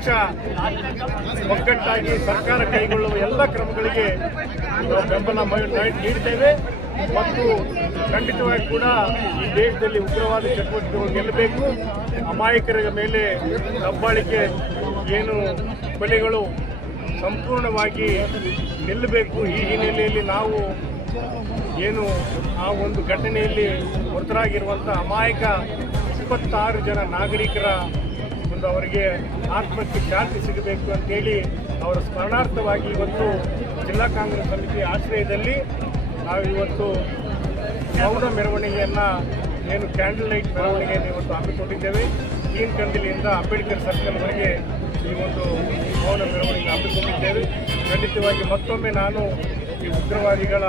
ಪಕ್ಷ ಒಗ್ಗಟ್ಟಾಗಿ ಸರ್ಕಾರ ಕೈಗೊಳ್ಳುವ ಎಲ್ಲ ಕ್ರಮಗಳಿಗೆ ನಾವು ಬೆಂಬಲ ನೀಡ್ತೇವೆ ಮತ್ತು ಖಂಡಿತವಾಗಿ ಕೂಡ ಈ ದೇಶದಲ್ಲಿ ಉಗ್ರವಾದ ಚಟುವಟಿಕೆಗಳು ಗೆಲ್ಲಬೇಕು. ಅಮಾಯಕರ ಮೇಲೆ ದಬ್ಬಾಳಿಕೆ ಏನು ಕೊಲೆಗಳು ಸಂಪೂರ್ಣವಾಗಿ ನಿಲ್ಲಬೇಕು. ಈ ಹಿನ್ನೆಲೆಯಲ್ಲಿ ನಾವು ಏನು ಆ ಒಂದು ಘಟನೆಯಲ್ಲಿ ಮೃತರಾಗಿರುವಂಥ ಅಮಾಯಕ 26 ಜನ ನಾಗರಿಕರ ಒಂದು ಅವರಿಗೆ ಆತ್ಮಕ್ಕೆ ಶಾಂತಿ ಸಿಗಬೇಕು ಅಂತೇಳಿ ಅವರ ಸ್ಮರಣಾರ್ಥವಾಗಿ ಇವತ್ತು ಜಿಲ್ಲಾ ಕಾಂಗ್ರೆಸ್ ಸಮಿತಿ ಆಶ್ರಯದಲ್ಲಿ ನಾವು ಇವತ್ತು ಮೌನ ಮೆರವಣಿಗೆಯನ್ನು ಏನು ಕ್ಯಾಂಡಲ್ ಲೈಟ್ ಮೆರವಣಿಗೆಯನ್ನು ಇವತ್ತು ಹಮ್ಮಿಕೊಂಡಿದ್ದೇವೆ. ತೀನ್ ಕಂದಿಲಿಂದ ಅಂಬೇಡ್ಕರ್ ಸರ್ಕಲ್ವರೆಗೆ ಈ ಒಂದು ಮೌನ ಮೆರವಣಿಗೆ ಹಮ್ಮಿಕೊಂಡಿದ್ದೇವೆ. ಖಂಡಿತವಾಗಿ ಮತ್ತೊಮ್ಮೆ ನಾನು ಈ ಉಗ್ರವಾದಿಗಳ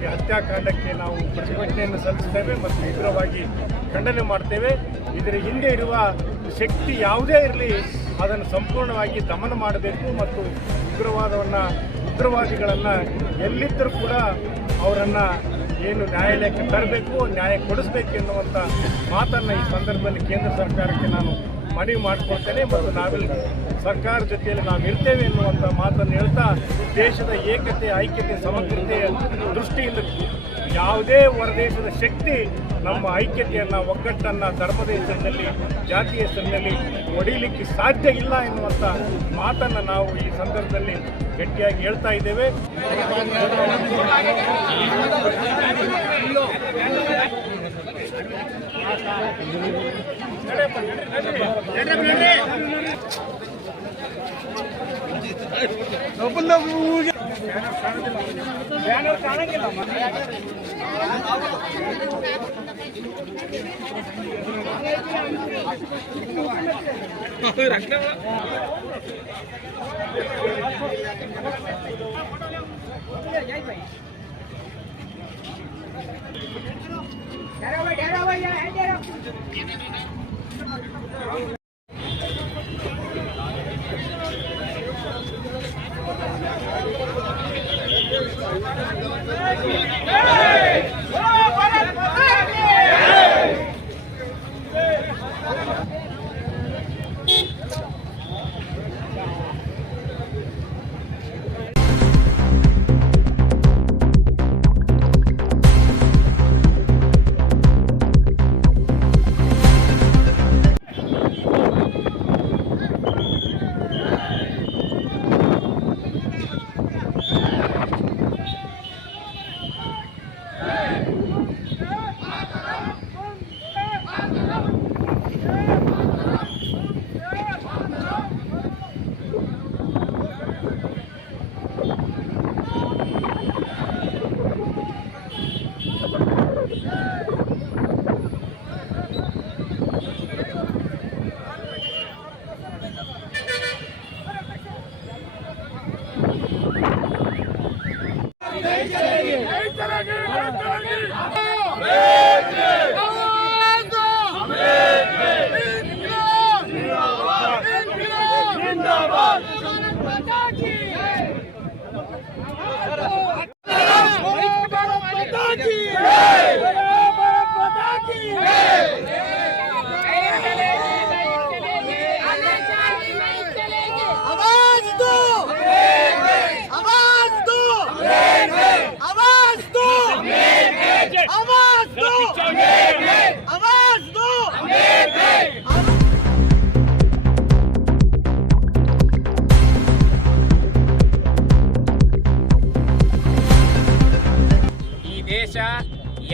ಈ ಹತ್ಯಾಕಾಂಡಕ್ಕೆ ನಾವು ಪ್ರತಿಭಟನೆಯನ್ನು ಸಲ್ಲಿಸ್ತೇವೆ ಮತ್ತು ಉಗ್ರವಾಗಿ ಖಂಡನೆ ಮಾಡ್ತೇವೆ. ಇದರ ಹಿಂದೆ ಇರುವ ಶಕ್ತಿ ಯಾವುದೇ ಇರಲಿ ಅದನ್ನು ಸಂಪೂರ್ಣವಾಗಿ ದಮನ ಮಾಡಬೇಕು ಮತ್ತು ಉಗ್ರವಾದಿಗಳನ್ನು ಎಲ್ಲಿದ್ದರೂ ಕೂಡ ಅವರನ್ನು ಏನು ನ್ಯಾಯಾಲಯಕ್ಕೆ ತರಬೇಕು, ನ್ಯಾಯ ಕೊಡಿಸಬೇಕು ಎನ್ನುವಂಥ ಮಾತನ್ನು ಈ ಸಂದರ್ಭದಲ್ಲಿ ಕೇಂದ್ರ ಸರ್ಕಾರಕ್ಕೆ ನಾನು ಮನವಿ ಮಾಡಿಕೊಡ್ತೇನೆ ಮತ್ತು ನಾವೆಲ್ಲ ಸರ್ಕಾರ ಜೊತೆಯಲ್ಲಿ ನಾವು ಇರ್ತೇವೆ ಎನ್ನುವಂಥ ಮಾತನ್ನು ಹೇಳ್ತಾ ದೇಶದ ಏಕತೆ, ಐಕ್ಯತೆ, ಸಮಗ್ರತೆಯ ದೃಷ್ಟಿಯಿಂದ ಯಾವುದೇ ಹೊರದೇಶದ ಶಕ್ತಿ ನಮ್ಮ ಐಕ್ಯತೆಯನ್ನು, ಒಗ್ಗಟ್ಟನ್ನು ಧರ್ಮದ ಹೆಸರಿನಲ್ಲಿ, ಜಾತಿಯ ಹೆಸರಿನಲ್ಲಿ ಒಡೆಯಲಿಕ್ಕೆ ಸಾಧ್ಯ ಇಲ್ಲ ಎನ್ನುವಂಥ ಮಾತನ್ನು ನಾವು ಈ ಸಂದರ್ಭದಲ್ಲಿ ಗಟ್ಟಿಯಾಗಿ ಹೇಳ್ತಾ ಇದ್ದೇವೆ.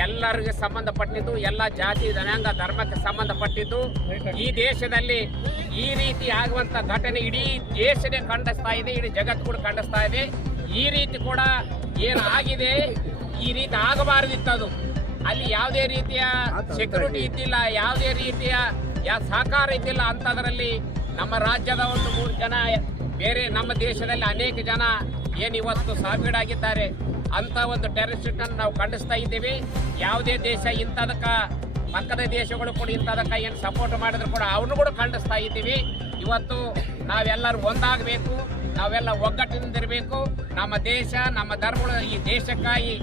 ಎಲ್ಲರಿಗೂ ಸಂಬಂಧಪಟ್ಟಿದ್ದು, ಎಲ್ಲ ಜಾತಿ ಜನಾಂಗ ಧರ್ಮಕ್ಕೆ ಸಂಬಂಧಪಟ್ಟಿದ್ದು. ಈ ದೇಶದಲ್ಲಿ ಈ ರೀತಿ ಆಗುವಂತ ಘಟನೆ ಇಡೀ ದೇಶನೇ ಖಂಡಿಸ್ತಾ ಇದೆ, ಇಡೀ ಜಗತ್ತು ಕೂಡ ಖಂಡಿಸ್ತಾ ಇದೆ. ಈ ರೀತಿ ಕೂಡ ಏನು ಆಗಿದೆ, ಈ ರೀತಿ ಆಗಬಾರದಿತ್ತದು. ಅಲ್ಲಿ ಯಾವುದೇ ರೀತಿಯ ಸೆಕ್ಯೂರಿಟಿ ಇದ್ದಿಲ್ಲ, ಯಾವುದೇ ರೀತಿಯ ಸಹಕಾರ ಇದ್ದಿಲ್ಲ. ಅಂತದರಲ್ಲಿ ನಮ್ಮ ರಾಜ್ಯದ ಒಂದು 3 ಜನ, ಬೇರೆ ನಮ್ಮ ದೇಶದಲ್ಲಿ ಅನೇಕ ಜನ ಏನಿವತ್ತು ಸಾವಿಗೀಡಾಗಿದ್ದಾರೆ. ಅಂತ ಒಂದು ಟೆರರಿಸ್ಟ್ ಅನ್ನು ನಾವು ಖಂಡಿಸ್ತಾ ಇದ್ದೀವಿ. ಯಾವುದೇ ದೇಶ ಇಂಥದಕ್ಕ, ಪಕ್ಕದ ದೇಶಗಳು ಕೂಡ ಇಂಥದಕ್ಕ ಏನು ಸಪೋರ್ಟ್ ಮಾಡಿದ್ರು ಕೂಡ ಅವ್ರನ್ನು ಕೂಡ ಖಂಡಿಸ್ತಾ ಇದ್ದೀವಿ. ಇವತ್ತು ನಾವೆಲ್ಲರೂ ಒಂದಾಗಬೇಕು, ನಾವೆಲ್ಲ ಒಗ್ಗಟ್ಟಿನಿಂದಿರಬೇಕು. ನಮ್ಮ ದೇಶ, ನಮ್ಮ ಧರ್ಮಗಳು, ಈ ದೇಶಕ್ಕಾಗಿ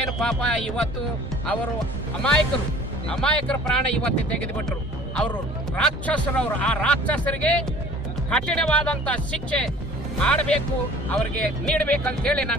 ಏನು ಪಾಪ ಇವತ್ತು ಅವರು ಅಮಾಯಕರ ಪ್ರಾಣ ಇವತ್ತು ತೆಗೆದುಬಿಟ್ರು. ಅವರು ರಾಕ್ಷಸರವರು. ಆ ರಾಕ್ಷಸರಿಗೆ ಕಠಿಣವಾದಂತ ಶಿಕ್ಷೆ ಮಾಡಬೇಕು, ಅವರಿಗೆ ನೀಡಬೇಕಂತ ಹೇಳಿ ನಾನು